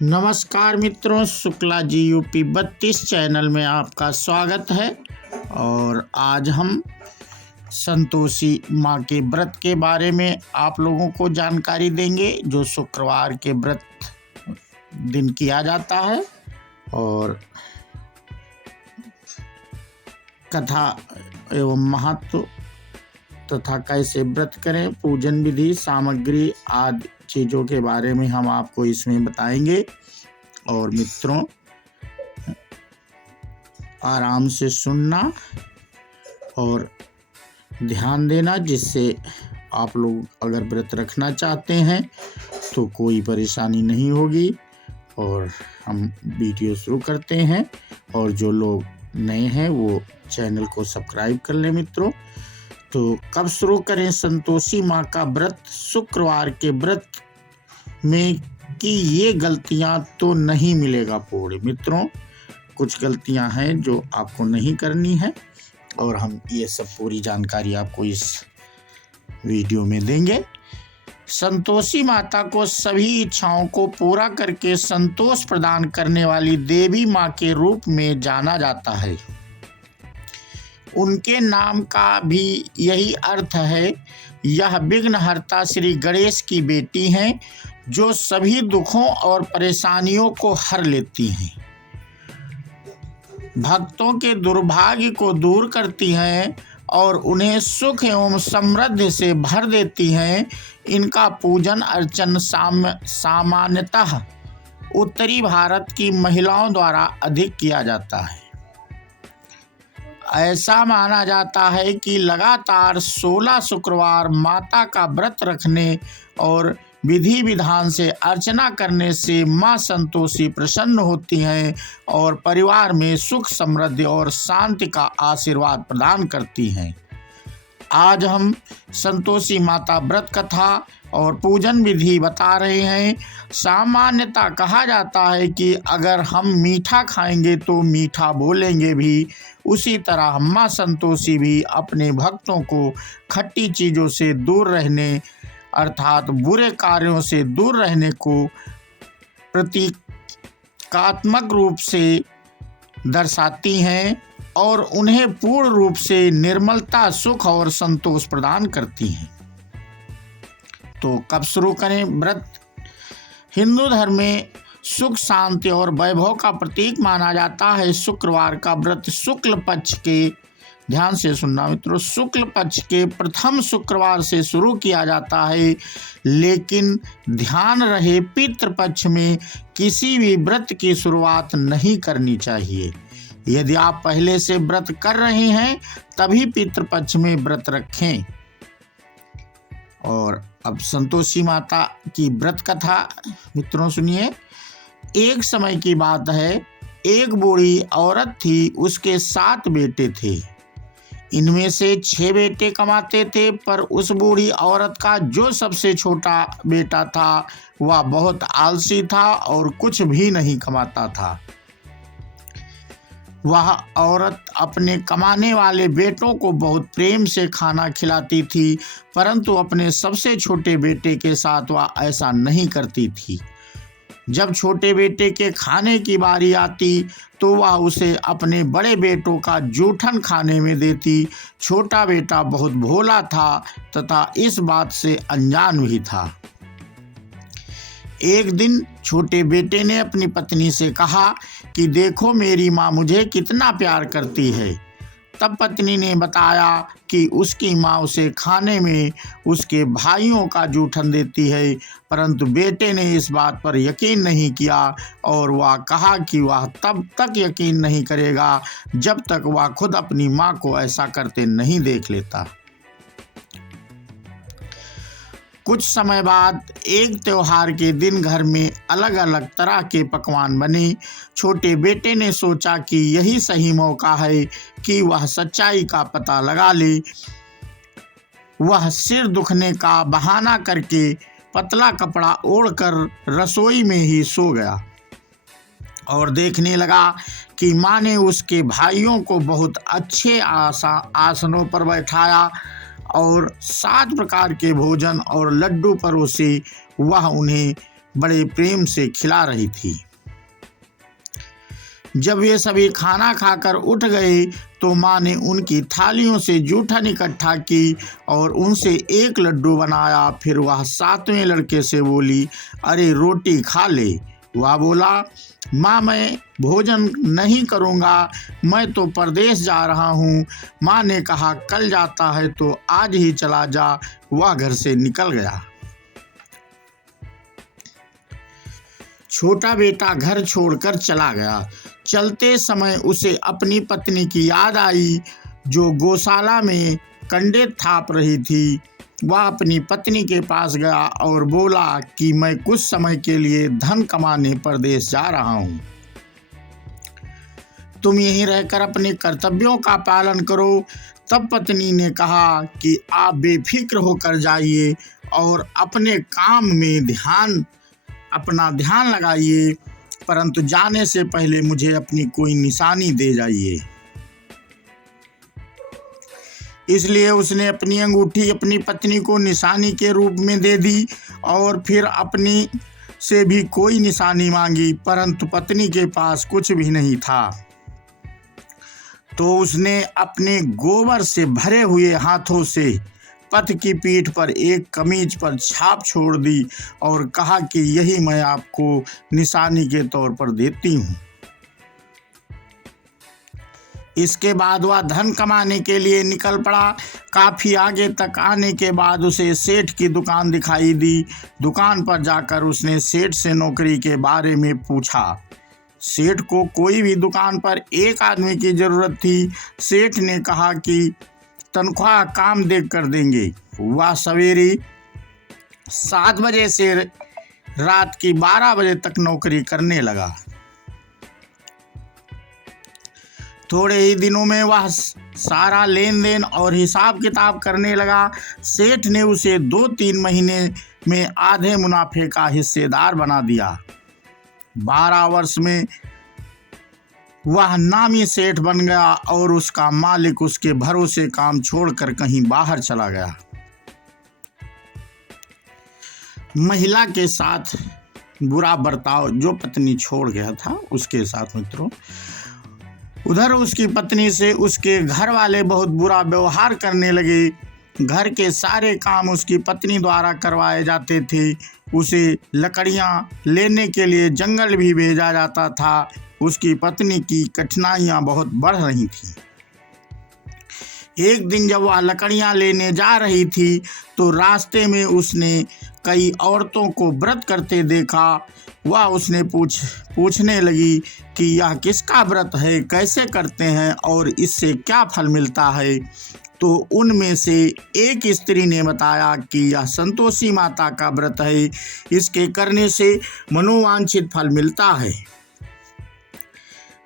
नमस्कार मित्रों, Shukla ji UP 32 channel में आपका स्वागत है। और आज हम संतोषी माँ के व्रत के बारे में आप लोगों को जानकारी देंगे, जो शुक्रवार के व्रत दिन किया जाता है। और कथा एवं महत्व तथा कैसे व्रत करें, पूजन विधि, सामग्री आदि चीज़ों के बारे में हम आपको इसमें बताएंगे। और मित्रों, आराम से सुनना और ध्यान देना, जिससे आप लोग अगर व्रत रखना चाहते हैं तो कोई परेशानी नहीं होगी। और हम वीडियो शुरू करते हैं। और जो लोग नए हैं वो चैनल को सब्सक्राइब कर लें मित्रों। तो कब शुरू करें संतोषी माँ का व्रत? शुक्रवार के व्रत में कि ये गलतियां तो नहीं मिलेगा पूर्ण मित्रों। कुछ गलतियां हैं जो आपको नहीं करनी है, और हम ये सब पूरी जानकारी आपको इस वीडियो में देंगे। संतोषी माता को सभी इच्छाओं को पूरा करके संतोष प्रदान करने वाली देवी माँ के रूप में जाना जाता है। उनके नाम का भी यही अर्थ है। यह विघ्नहर्ता श्री गणेश की बेटी हैं, जो सभी दुखों और परेशानियों को हर लेती हैं, भक्तों के दुर्भाग्य को दूर करती हैं और उन्हें सुख एवं समृद्धि से भर देती हैं। इनका पूजन अर्चन सामान्यतः उत्तरी भारत की महिलाओं द्वारा अधिक किया जाता है। ऐसा माना जाता है कि लगातार 16 शुक्रवार माता का व्रत रखने और विधि विधान से अर्चना करने से माँ संतोषी प्रसन्न होती हैं और परिवार में सुख, समृद्धि और शांति का आशीर्वाद प्रदान करती हैं। आज हम संतोषी माता व्रत कथा और पूजन विधि बता रहे हैं। सामान्यतः कहा जाता है कि अगर हम मीठा खाएंगे तो मीठा बोलेंगे भी। उसी तरह माँ संतोषी भी अपने भक्तों को खट्टी चीज़ों से दूर रहने अर्थात बुरे कार्यों से दूर रहने को प्रतीकात्मक रूप से दर्शाती हैं और उन्हें पूर्ण रूप से निर्मलता, सुख और संतोष प्रदान करती हैं। तो कब शुरू करें व्रत? हिंदू धर्म में सुख, शांति और वैभव का प्रतीक माना जाता है। शुक्रवार का व्रत शुक्ल पक्ष के, ध्यान से सुनना मित्रों, शुक्ल पक्ष के प्रथम शुक्रवार से शुरू किया जाता है। लेकिन ध्यान रहे, पितृ पक्ष में किसी भी व्रत की शुरुआत नहीं करनी चाहिए। यदि आप पहले से व्रत कर रहे हैं तभी पितृ पक्ष में व्रत रखें। और अब संतोषी माता की व्रत कथा मित्रों सुनिए। एक समय की बात है, एक बूढ़ी औरत थी, उसके 7 बेटे थे। इनमें से 6 बेटे कमाते थे, पर उस बूढ़ी औरत का जो सबसे छोटा बेटा था वह बहुत आलसी था और कुछ भी नहीं कमाता था। वह औरत अपने कमाने वाले बेटों को बहुत प्रेम से खाना खिलाती थी, परंतु अपने सबसे छोटे बेटे के साथ वह ऐसा नहीं करती थी। जब छोटे बेटे के खाने की बारी आती तो वह उसे अपने बड़े बेटों का जूठन खाने में देती। छोटा बेटा बहुत भोला था तथा इस बात से अनजान भी था। एक दिन छोटे बेटे ने अपनी पत्नी से कहा कि देखो मेरी माँ मुझे कितना प्यार करती है। तब पत्नी ने बताया कि उसकी माँ उसे खाने में उसके भाइयों का जूठन देती है, परंतु बेटे ने इस बात पर यकीन नहीं किया और वह कहा कि वह तब तक यकीन नहीं करेगा जब तक वह खुद अपनी माँ को ऐसा करते नहीं देख लेता। कुछ समय बाद एक त्योहार के दिन घर में अलग अलग तरह के पकवान बने। छोटे बेटे ने सोचा कि यही सही मौका है कि वह सच्चाई का पता लगा ले। वह सिर दुखने का बहाना करके पतला कपड़ा ओढ़कर रसोई में ही सो गया और देखने लगा कि माँ ने उसके भाइयों को बहुत अच्छे आसनों पर बैठाया और 7 प्रकार के भोजन और लड्डू परोसे। वह उन्हें बड़े प्रेम से खिला रही थी। जब वे सभी खाना खाकर उठ गए तो माँ ने उनकी थालियों से जूठन इकट्ठा की और उनसे एक लड्डू बनाया। फिर वह 7वें लड़के से बोली, अरे रोटी खा ले। वह बोला, माँ मैं भोजन नहीं करूँगा, मैं तो परदेश जा रहा हूँ। माँ ने कहा, कल जाता है तो आज ही चला जा। वह घर से निकल गया। छोटा बेटा घर छोड़कर चला गया। चलते समय उसे अपनी पत्नी की याद आई जो गौशाला में कंडे थाप रही थी। वह अपनी पत्नी के पास गया और बोला कि मैं कुछ समय के लिए धन कमाने परदेश जा रहा हूँ। तुम यहीं रहकर अपने कर्तव्यों का पालन करो। तब पत्नी ने कहा कि आप बेफिक्र होकर जाइए और अपने काम में अपना ध्यान लगाइए, परंतु जाने से पहले मुझे अपनी कोई निशानी दे जाइए। इसलिए उसने अपनी अंगूठी अपनी पत्नी को निशानी के रूप में दे दी और फिर अपनी से भी कोई निशानी मांगी, परंतु पत्नी के पास कुछ भी नहीं था। तो उसने अपने गोबर से भरे हुए हाथों से पति की पीठ पर एक कमीज पर छाप छोड़ दी और कहा कि यही मैं आपको निशानी के तौर पर देती हूँ। इसके बाद वह धन कमाने के लिए निकल पड़ा। काफ़ी आगे तक आने के बाद उसे सेठ की दुकान दिखाई दी। दुकान पर जाकर उसने सेठ से नौकरी के बारे में पूछा। सेठ को कोई भी दुकान पर एक आदमी की ज़रूरत थी। सेठ ने कहा कि तनख्वाह काम देख कर देंगे। वह सवेरे 7 बजे से रात की 12 बजे तक नौकरी करने लगा। थोड़े ही दिनों में वह सारा लेन देन और हिसाब किताब करने लगा। सेठ ने उसे 2-3 महीने में आधे मुनाफे का हिस्सेदार बना दिया। 12 वर्ष में वह नामी सेठ बन गया और उसका मालिक उसके भरोसे काम छोड़कर कहीं बाहर चला गया। महिला के साथ बुरा बर्ताव जो पत्नी छोड़ गया था उसके साथ मित्रों, उधर उसकी पत्नी से उसके घर वाले बहुत बुरा व्यवहार करने लगे। घर के सारे काम उसकी पत्नी द्वारा करवाए जाते थे। उसे लकड़ियां लेने के लिए जंगल भी भेजा जाता था। उसकी पत्नी की कठिनाइयां बहुत बढ़ रही थीं। एक दिन जब वह लकड़ियां लेने जा रही थी तो रास्ते में उसने कई औरतों को व्रत करते देखा। वह उसने पूछने लगी कि यह किसका व्रत है, कैसे करते हैं और इससे क्या फल मिलता है। तो उनमें से एक स्त्री ने बताया कि यह संतोषी माता का व्रत है, इसके करने से मनोवांछित फल मिलता है।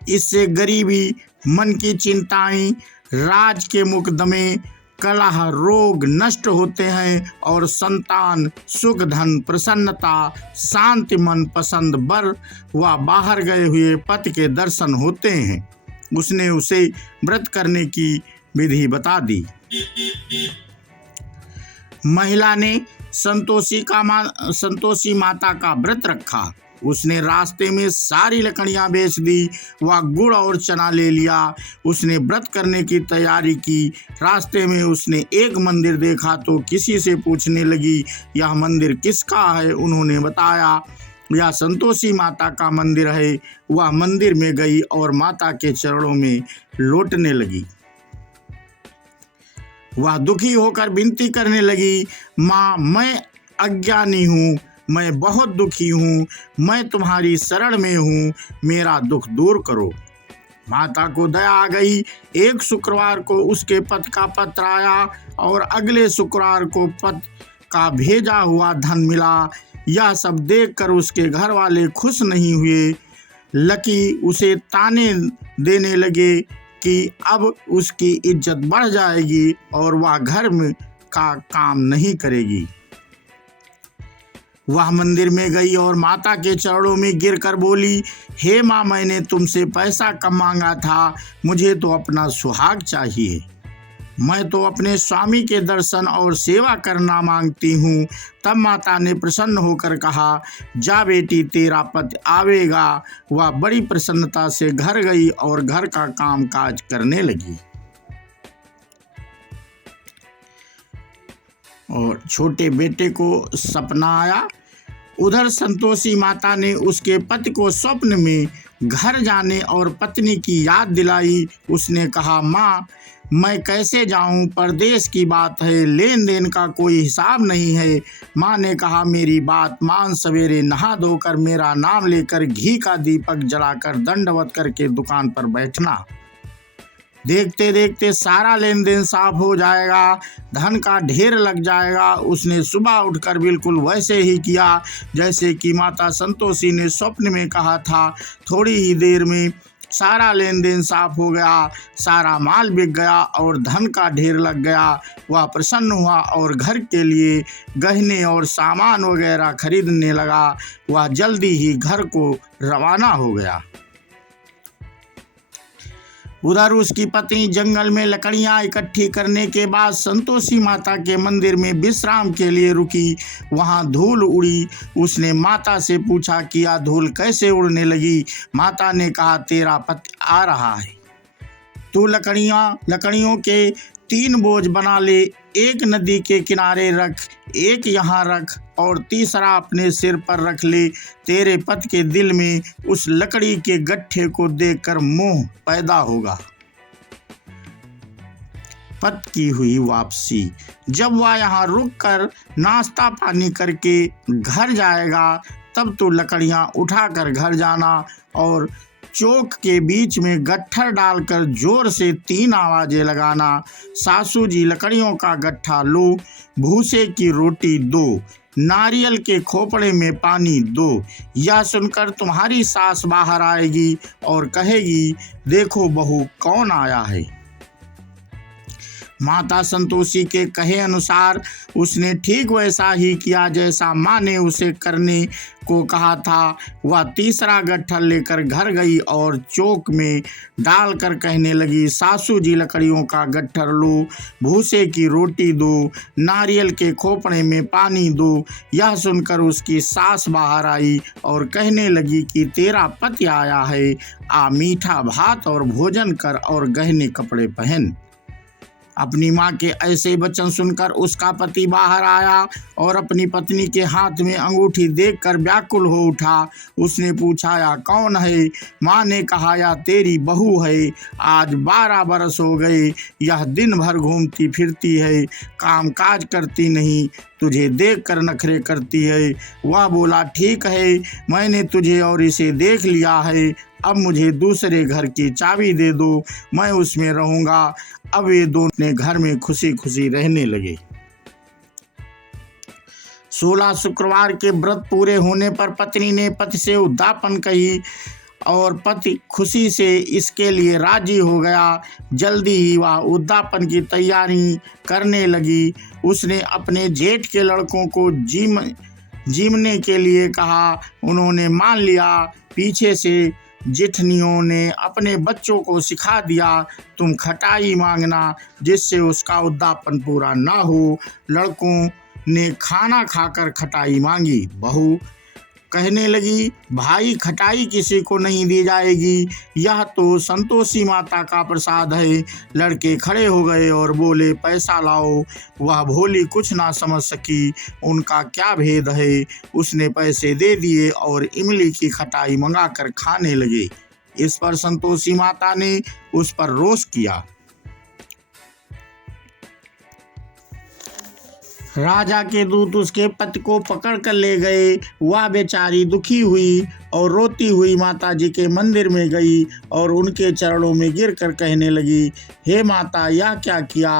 इससे गरीबी, मन की चिंताएं, राज के मुकदमे, कलह, रोग नष्ट होते हैं और संतान, सुख, धन, प्रसन्नता, शांति, मन पसंद वर व बाहर गए हुए पति के दर्शन होते हैं। उसने उसे व्रत करने की विधि बता दी। महिला ने संतोषी माता का व्रत रखा। उसने रास्ते में सारी लकड़ियां बेच दी। वह गुड़ और चना ले लिया। उसने व्रत करने की तैयारी की। रास्ते में उसने एक मंदिर देखा तो किसी से पूछने लगी, यह मंदिर किसका है। उन्होंने बताया, यह संतोषी माता का मंदिर है। वह मंदिर में गई और माता के चरणों में लौटने लगी। वह दुखी होकर विनती करने लगी, माँ मैं अज्ञानी हूँ, मैं बहुत दुखी हूँ, मैं तुम्हारी शरण में हूँ, मेरा दुख दूर करो। माता को दया आ गई। एक शुक्रवार को उसके पति का पत्र आया और अगले शुक्रवार को पति का भेजा हुआ धन मिला। यह सब देखकर उसके घर वाले खुश नहीं हुए। लकी उसे ताने देने लगे कि अब उसकी इज्जत बढ़ जाएगी और वह घर में का काम नहीं करेगी। वह मंदिर में गई और माता के चरणों में गिरकर बोली, हे माँ, मैंने तुमसे पैसा कम मांगा था, मुझे तो अपना सुहाग चाहिए। मैं तो अपने स्वामी के दर्शन और सेवा करना मांगती हूँ। तब माता ने प्रसन्न होकर कहा, जा बेटी, तेरा पति आवेगा। वह बड़ी प्रसन्नता से घर गई और घर का काम काज करने लगी। और छोटे बेटे को सपना आया। उधर संतोषी माता ने उसके पति को स्वप्न में घर जाने और पत्नी की याद दिलाई। उसने कहा, माँ, मैं कैसे जाऊं? परदेश की बात है, लेन देन का कोई हिसाब नहीं है। माँ ने कहा, मेरी बात मान, सवेरे नहा धोकर मेरा नाम लेकर घी का दीपक जलाकर दंडवत करके दुकान पर बैठना। देखते देखते सारा लेन देन साफ हो जाएगा, धन का ढेर लग जाएगा। उसने सुबह उठकर बिल्कुल वैसे ही किया जैसे कि माता संतोषी ने स्वप्न में कहा था। थोड़ी ही देर में सारा लेन देन साफ हो गया, सारा माल बिक गया और धन का ढेर लग गया। वह प्रसन्न हुआ और घर के लिए गहने और सामान वगैरह खरीदने लगा। वह जल्दी ही घर को रवाना हो गया। उधर उसकी पत्नी जंगल में लकड़ियां इकट्ठी करने के बाद संतोषी माता के मंदिर में विश्राम के लिए रुकी। वहां धूल उड़ी। उसने माता से पूछा कि यह धूल कैसे उड़ने लगी? माता ने कहा, तेरा पति आ रहा है। तू लकड़ियों के 3 बोझ बना ले, एक नदी के किनारे रख, एक यहाँ रख और तीसरा अपने सिर पर रख ले। तेरे पति के दिल में उस लकड़ी के गट्ठे को देखकर मोह पैदा होगा। पति की हुई वापसी। जब वह यहाँ रुककर नाश्ता पानी करके घर जाएगा, तब तो लकड़ियाँ उठाकर घर जाना और चौक के बीच में गट्ठर डालकर जोर से 3 आवाजें लगाना। सासू जी, लकड़ियों का गट्ठा लो, भूसे की रोटी दो, नारियल के खोपड़े में पानी दो। यह सुनकर तुम्हारी सास बाहर आएगी और कहेगी, देखो बहू कौन आया है। माता संतोषी के कहे अनुसार उसने ठीक वैसा ही किया जैसा माँ ने उसे करने को कहा था। वह तीसरा गट्ठर लेकर घर गई और चौक में डालकर कहने लगी, सासू जी, लकड़ियों का गट्ठर लो, भूसे की रोटी दो, नारियल के खोपड़े में पानी दो। यह सुनकर उसकी सास बाहर आई और कहने लगी कि तेरा पति आया है, आ मीठा भात और भोजन कर और गहने कपड़े पहन। अपनी माँ के ऐसे वचन सुनकर उसका पति बाहर आया और अपनी पत्नी के हाथ में अंगूठी देखकर व्याकुल हो उठा। उसने पूछा, या कौन है? माँ ने कहा, या तेरी बहू है। आज 12 बरस हो गए, यह दिन भर घूमती फिरती है, काम काज करती नहीं, तुझे देखकर नखरे करती है। वह बोला, ठीक है, मैंने तुझे और इसे देख लिया है, अब मुझे दूसरे घर की चाबी दे दो, मैं उसमें रहूंगा। अब ये दोनों घर में खुशी खुशी रहने लगे। 16 शुक्रवार के व्रत पूरे होने पर पत्नी ने पति से उद्यापन कही और पति खुशी से इसके लिए राजी हो गया। जल्दी ही वह उद्यापन की तैयारी करने लगी। उसने अपने जेठ के लड़कों को जीमने के लिए कहा। उन्होंने मान लिया। पीछे से जेठनियों ने अपने बच्चों को सिखा दिया, तुम खटाई मांगना जिससे उसका उद्यापन पूरा ना हो। लड़कों ने खाना खाकर खटाई मांगी। बहू कहने लगी, भाई, खटाई किसी को नहीं दी जाएगी, यह तो संतोषी माता का प्रसाद है। लड़के खड़े हो गए और बोले, पैसा लाओ। वह भोली कुछ ना समझ सकी उनका क्या भेद है। उसने पैसे दे दिए और इमली की खटाई मंगाकर खाने लगे। इस पर संतोषी माता ने उस पर रोष किया। राजा के दूत उसके पति को पकड़ कर ले गए। वह बेचारी दुखी हुई और रोती हुई माता जी के मंदिर में गई और उनके चरणों में गिरकर कहने लगी, हे माता, यह क्या किया?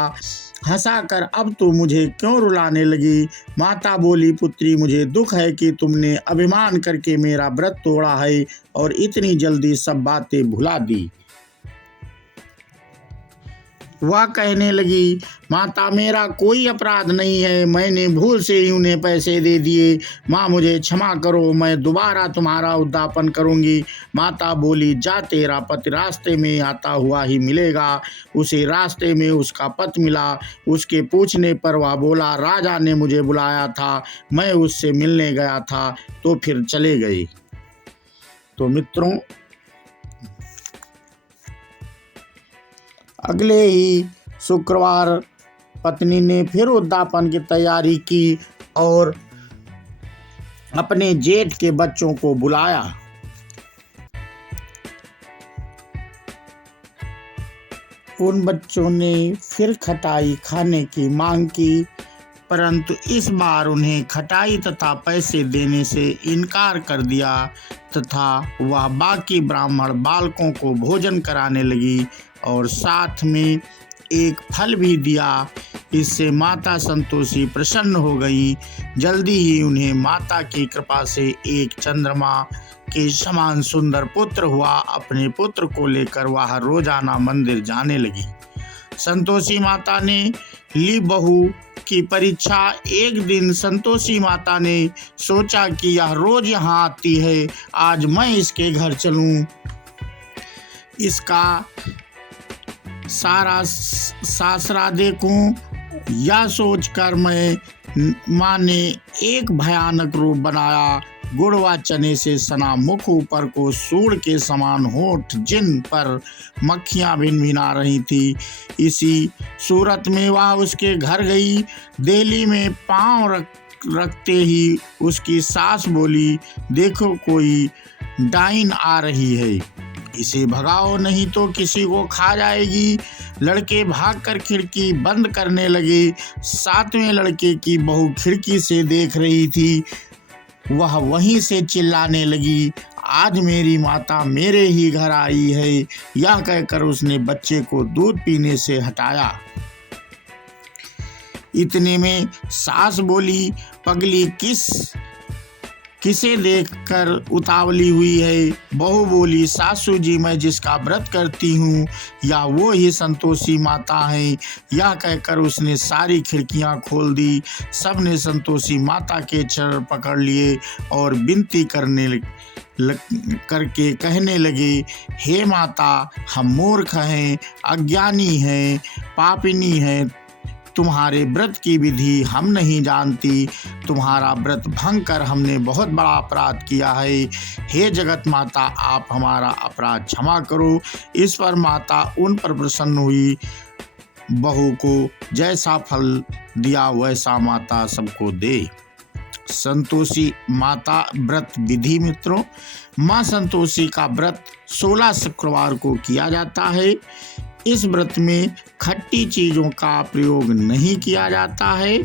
हंसाकर अब तो मुझे क्यों रुलाने लगी? माता बोली, पुत्री, मुझे दुख है कि तुमने अभिमान करके मेरा व्रत तोड़ा है और इतनी जल्दी सब बातें भुला दी। वह कहने लगी, माता मेरा कोई अपराध नहीं है, मैंने भूल से ही उन्हें पैसे दे दिए। माँ मुझे क्षमा करो, मैं दोबारा तुम्हारा उद्यापन करूँगी। माता बोली, जा तेरा पति रास्ते में आता हुआ ही मिलेगा। उसे रास्ते में उसका पति मिला। उसके पूछने पर वह बोला, राजा ने मुझे बुलाया था, मैं उससे मिलने गया था। तो फिर चले गए। तो मित्रों, अगले ही शुक्रवार पत्नी ने फिर उद्यापन की तैयारी की और अपने जेठ के बच्चों को बुलाया। उन बच्चों ने फिर खटाई खाने की मांग की, परंतु इस बार उन्हें खटाई तथा पैसे देने से इनकार कर दिया तथा वह बाकी ब्राह्मण बालकों को भोजन कराने लगी और साथ में एक फल भी दिया। इससे माता संतोषी प्रसन्न हो गई। जल्दी ही उन्हें माता की कृपा से एक चंद्रमा के समान सुंदर पुत्र हुआ। अपने पुत्र को लेकर वह रोजाना मंदिर जाने लगी। संतोषी माता ने ली बहू की परीक्षा। एक दिन संतोषी माता ने सोचा कि यह रोज यहाँ आती है, आज मैं इसके घर चलूं, इसका सारा सासरा देखूं। यह सोचकर माँ ने एक भयानक रूप बनाया। गुड़ व चने से सना मुख, ऊपर को सूंड के समान होंठ, जिन पर मक्खियां भिनभिना रही थी। इसी सूरत में वह उसके घर गई। देली में पांव रखते ही उसकी सास बोली, देखो कोई डाइन आ रही है, इसे भगाओ नहीं तो किसी को खा जाएगी। लड़के भागकर खिड़की बंद करने लगे। सातवें लड़के की बहू खिड़की से देख रही थी। वह वहीं से चिल्लाने लगी, आज मेरी माता मेरे ही घर आई है। यह कहकर उसने बच्चे को दूध पीने से हटाया। इतने में सास बोली, पगली किसे देखकर उतावली हुई है। बहू बोली, सासू जी, मैं जिसका व्रत करती हूँ या वो ही संतोषी माता है। यह कहकर उसने सारी खिड़कियाँ खोल दी। सबने संतोषी माता के चरण पकड़ लिए और विनती करके कहने लगे, हे माता, हम मूर्ख हैं, अज्ञानी हैं, पापिनी हैं, तुम्हारे व्रत की विधि हम नहीं जानती। तुम्हारा व्रत भंग कर हमने बहुत बड़ा अपराध किया है। हे जगत माता, आप हमारा अपराध क्षमा करो। इस पर माता उन पर प्रसन्न हुई। बहू को जैसा फल दिया वैसा माता सबको दे। संतोषी माता व्रत विधि। मित्रों, माँ संतोषी का व्रत 16 शुक्रवार को किया जाता है। इस व्रत में खट्टी चीज़ों का प्रयोग नहीं किया जाता है।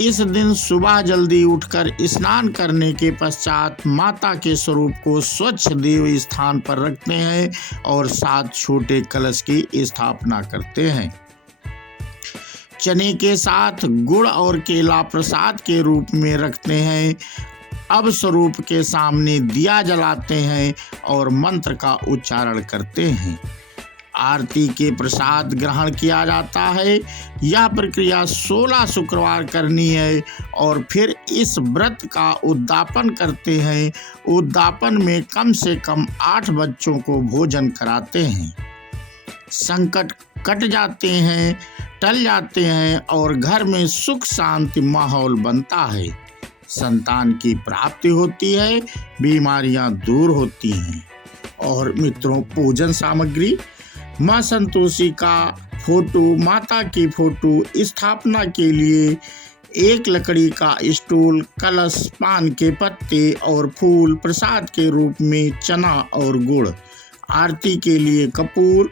इस दिन सुबह जल्दी उठकर स्नान करने के पश्चात माता के स्वरूप को स्वच्छ देव स्थान पर रखते हैं और 7 छोटे कलश की स्थापना करते हैं। चने के साथ गुड़ और केला प्रसाद के रूप में रखते हैं। अब स्वरूप के सामने दिया जलाते हैं और मंत्र का उच्चारण करते हैं। आरती के प्रसाद ग्रहण किया जाता है। यह प्रक्रिया 16 शुक्रवार करनी है और फिर इस व्रत का उद्यापन करते हैं। उद्यापन में कम से कम 8 बच्चों को भोजन कराते हैं। संकट कट जाते हैं, टल जाते हैं और घर में सुख शांति माहौल बनता है। संतान की प्राप्ति होती है, बीमारियां दूर होती हैं। और मित्रों, पूजन सामग्री, माँ संतोषी का फोटो, माता की फोटो स्थापना के लिए एक लकड़ी का स्टूल, कलश, पान के पत्ते और फूल, प्रसाद के रूप में चना और गुड़, आरती के लिए कपूर,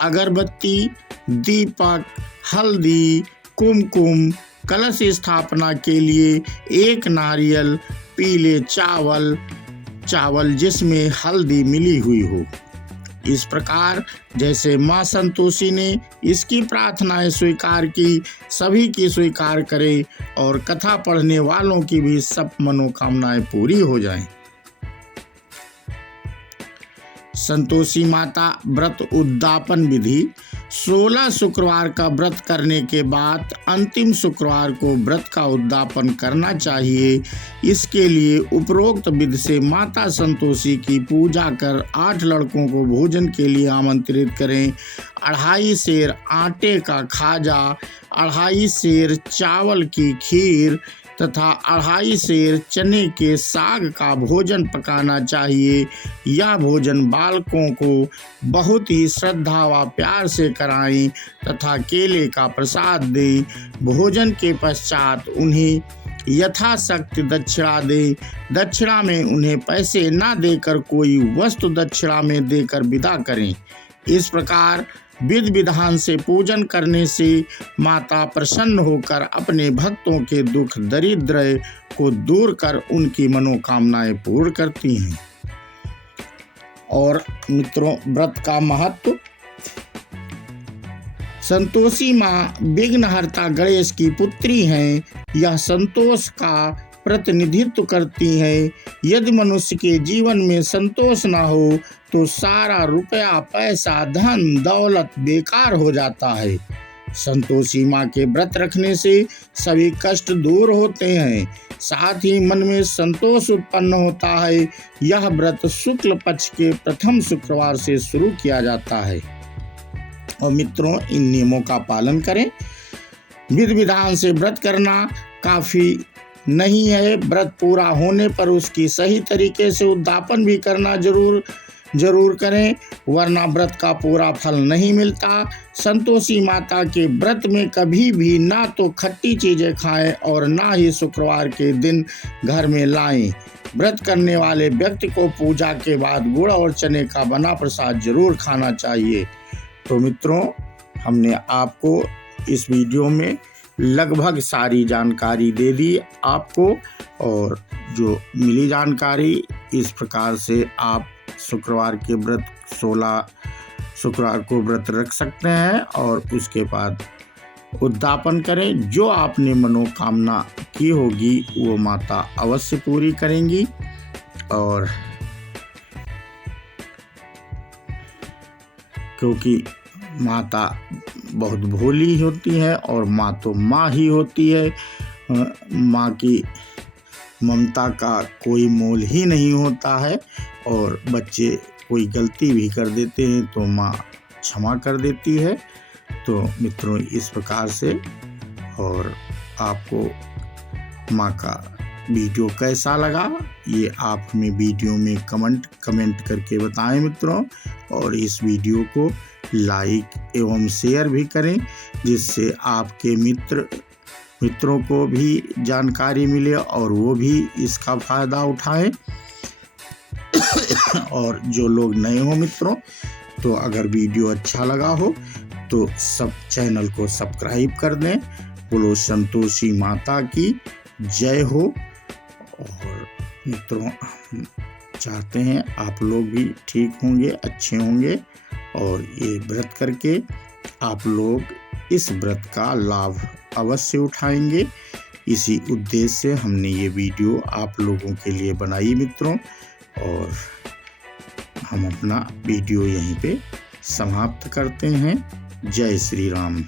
अगरबत्ती, दीपक, हल्दी, कुमकुम, कलश स्थापना के लिए एक नारियल, पीले चावल जिसमें हल्दी मिली हुई हो। इस प्रकार जैसे माँ संतोषी ने इसकी प्रार्थनाएं स्वीकार की, सभी की स्वीकार करे और कथा पढ़ने वालों की भी सब मनोकामनाएं पूरी हो जाएं। संतोषी माता व्रत उद्यापन विधि। 16 शुक्रवार का व्रत करने के बाद अंतिम शुक्रवार को व्रत का उद्यापन करना चाहिए। इसके लिए उपरोक्त विधि से माता संतोषी की पूजा कर 8 लड़कों को भोजन के लिए आमंत्रित करें। 2.5 सेर आटे का खाजा, 2.5 सेर चावल की खीर तथा 2.5 सेर चने के साग का भोजन पकाना चाहिए। यह भोजन बालकों को बहुत ही श्रद्धा व प्यार से कराएं तथा केले का प्रसाद दें। भोजन के पश्चात उन्हें यथाशक्ति दक्षिणा दें। दक्षिणा में उन्हें पैसे न देकर कोई वस्तु दक्षिणा में देकर विदा करें। इस प्रकार विधि विधान से पूजन करने से माता प्रसन्न होकर अपने भक्तों के दुख दरिद्र को दूर कर उनकी मनोकामनाएं पूर्ण करती हैं। और मित्रों, व्रत का महत्व। संतोषी माँ विघ्नहर्ता गणेश की पुत्री हैं। यह संतोष का प्रतिनिधित्व करती हैं। यदि मनुष्य के जीवन में संतोष न हो तो सारा रुपया, पैसा, धन दौलत बेकार हो जाता है। संतोषी माँ के व्रत रखने से सभी कष्ट दूर होते हैं, साथ ही मन में संतोष उत्पन्न होता है। यह व्रत शुक्ल पक्ष के प्रथम शुक्रवार से शुरू किया जाता है। और मित्रों, इन नियमों का पालन करें। विधि विधान से व्रत करना काफी नहीं है, व्रत पूरा होने पर उसकी सही तरीके से उद्यापन भी करना जरूर करें, वरना व्रत का पूरा फल नहीं मिलता। संतोषी माता के व्रत में कभी भी ना तो खट्टी चीजें खाएं और ना ही शुक्रवार के दिन घर में लाएं। व्रत करने वाले व्यक्ति को पूजा के बाद गुड़ और चने का बना प्रसाद जरूर खाना चाहिए। तो मित्रों, हमने आपको इस वीडियो में लगभग सारी जानकारी दे दी आपको, और जो मिली जानकारी इस प्रकार से आप शुक्रवार के व्रत 16 शुक्रवार को व्रत रख सकते हैं और उसके बाद उद्यापन करें। जो आपने मनोकामना की होगी वो माता अवश्य पूरी करेंगी। और क्योंकि माता बहुत भोली होती है और माँ तो माँ ही होती है। माँ की ममता का कोई मोल ही नहीं होता है, और बच्चे कोई गलती भी कर देते हैं तो माँ क्षमा कर देती है। तो मित्रों, इस प्रकार से, और आपको माँ का वीडियो कैसा लगा ये आप हमें वीडियो में कमेंट करके बताएं मित्रों। और इस वीडियो को लाइक एवं शेयर भी करें, जिससे आपके मित्रों को भी जानकारी मिले और वो भी इसका फायदा उठाएं। और जो लोग नए हो मित्रों, तो अगर वीडियो अच्छा लगा हो तो सब चैनल को सब्सक्राइब कर दें। बोलो संतोषी माता की जय हो। और मित्रों, हम चाहते हैं आप लोग भी ठीक होंगे, अच्छे होंगे, और ये व्रत करके आप लोग इस व्रत का लाभ अवश्य उठाएंगे। इसी उद्देश्य से हमने ये वीडियो आप लोगों के लिए बनाई मित्रों। और हम अपना वीडियो यहीं पे समाप्त करते हैं। जय श्री राम।